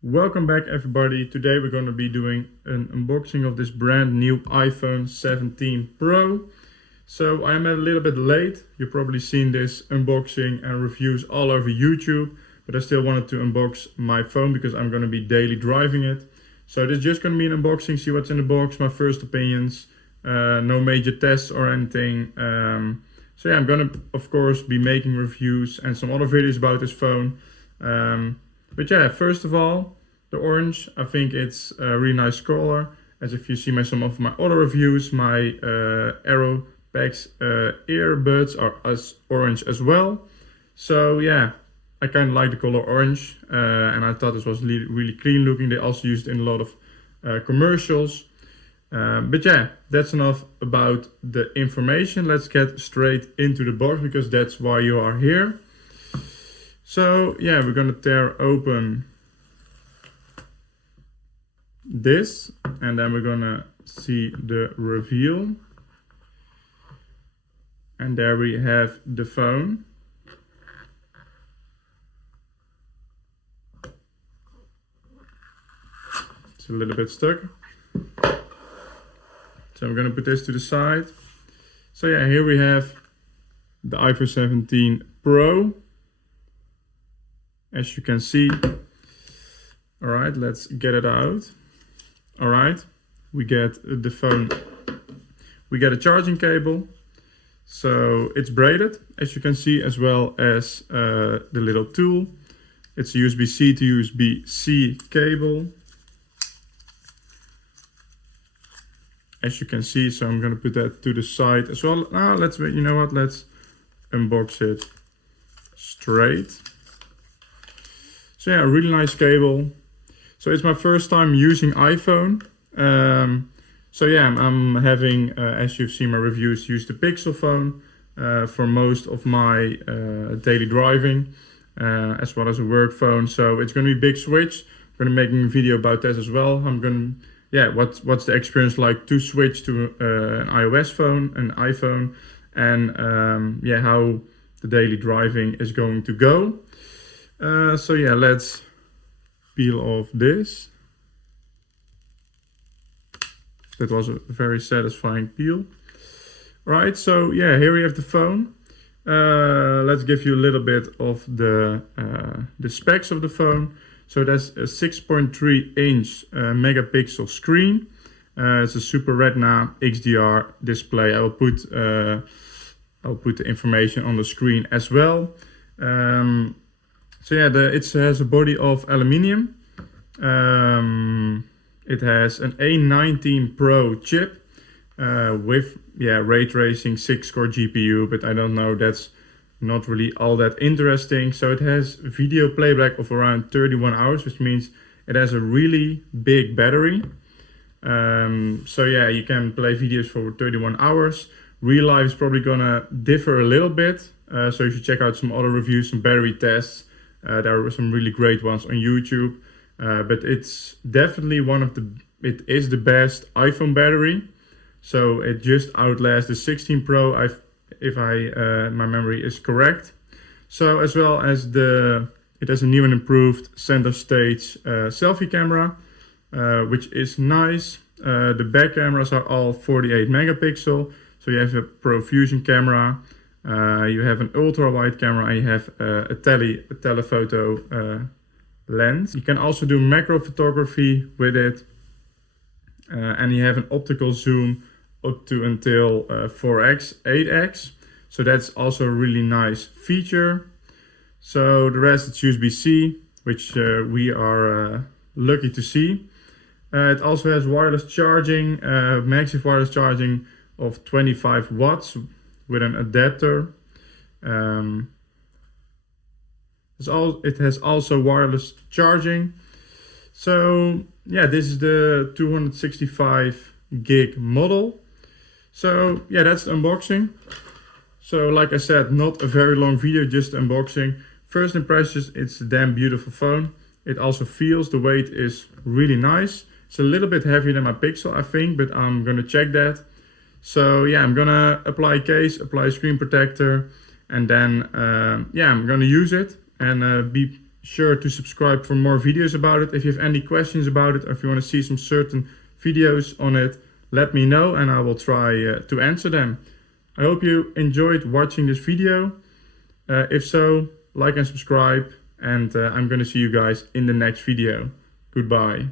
Welcome back everybody. Today we're going to be doing an unboxing of this brand new iPhone 17 Pro. So I'm a little bit late. You've probably seen this unboxing and reviews all over YouTube, but I still wanted to unbox my phone because I'm going to be daily driving it. So this is just going to be an unboxing, see what's in the box, my first opinions, no major tests or anything. So yeah, I'm going to of course be making reviews and some other videos about this phone. But yeah, first of all, the orange, I think it's a really nice color. As if you see some of my other reviews, my Aero Packs earbuds are as orange as well. So yeah, I kind of like the color orange, and I thought this was really clean looking. They also used it in a lot of commercials. But yeah, that's enough about the information. Let's get straight into the box because that's why you are here. So yeah, we're gonna tear open this and then we're gonna see the reveal. And there we have the phone. It's a little bit stuck. So I'm gonna put this to the side. So yeah, here we have the iPhone 17 Pro. As you can see. All right, let's get it out. All right, we get the phone. We get a charging cable. So it's braided, as you can see, as well as the little tool. It's a USB-C to USB-C cable. As you can see, so I'm gonna put that to the side as well. Now let's wait, you know what, let's unbox it straight. So yeah, really nice cable. So it's my first time using iPhone. So yeah, I'm having, as you've seen my reviews, use the Pixel phone for most of my daily driving, as well as a work phone. So it's going to be a big switch. I'm going to be making a video about that as well. I'm going to, yeah, what's the experience like to switch to an iOS phone, an iPhone, and yeah, how the daily driving is going to go. So yeah, let's peel off this. That was a very satisfying peel. Right, so yeah, here we have the phone. Let's give you a little bit of the specs of the phone. So that's a 6.3 inch megapixel screen. It's a Super Retina XDR display. I'll put the information on the screen as well. So yeah, it has a body of aluminium. It has an A19 Pro chip with ray tracing 6-core GPU, but I don't know, that's not really all that interesting. So it has video playback of around 31 hours, which means it has a really big battery. So yeah, you can play videos for 31 hours. Real life is probably gonna differ a little bit. So you should check out some other reviews, some battery tests. There are some really great ones on YouTube, but it's definitely it is the best iPhone battery. So it just outlasts the 16 Pro, if my memory is correct. So as well as it has a new and improved center stage selfie camera, which is nice. The back cameras are all 48 megapixel. So you have a Profusion camera. You have an ultra wide camera and you have a telephoto lens. You can also do macro photography with it, and you have an optical zoom up to until 4x, 8x. So that's also a really nice feature. So the rest it's USB-C, which we are lucky to see. It also has wireless charging, massive wireless charging of 25 watts. With an adapter. It has also wireless charging. So yeah, this is the 265 gig model. So yeah, that's the unboxing. So like I said, not a very long video, just unboxing. First impressions, it's a damn beautiful phone. It also feels, the weight is really nice. It's a little bit heavier than my Pixel, I think, but I'm gonna check that. So yeah, I'm gonna apply screen protector, and then yeah, I'm gonna use it and be sure to subscribe for more videos about it. If you have any questions about it, or if you want to see some certain videos on it, let me know and I will try to answer them. I hope you enjoyed watching this video. If so, like and subscribe, and I'm going to see you guys in the next video. Goodbye.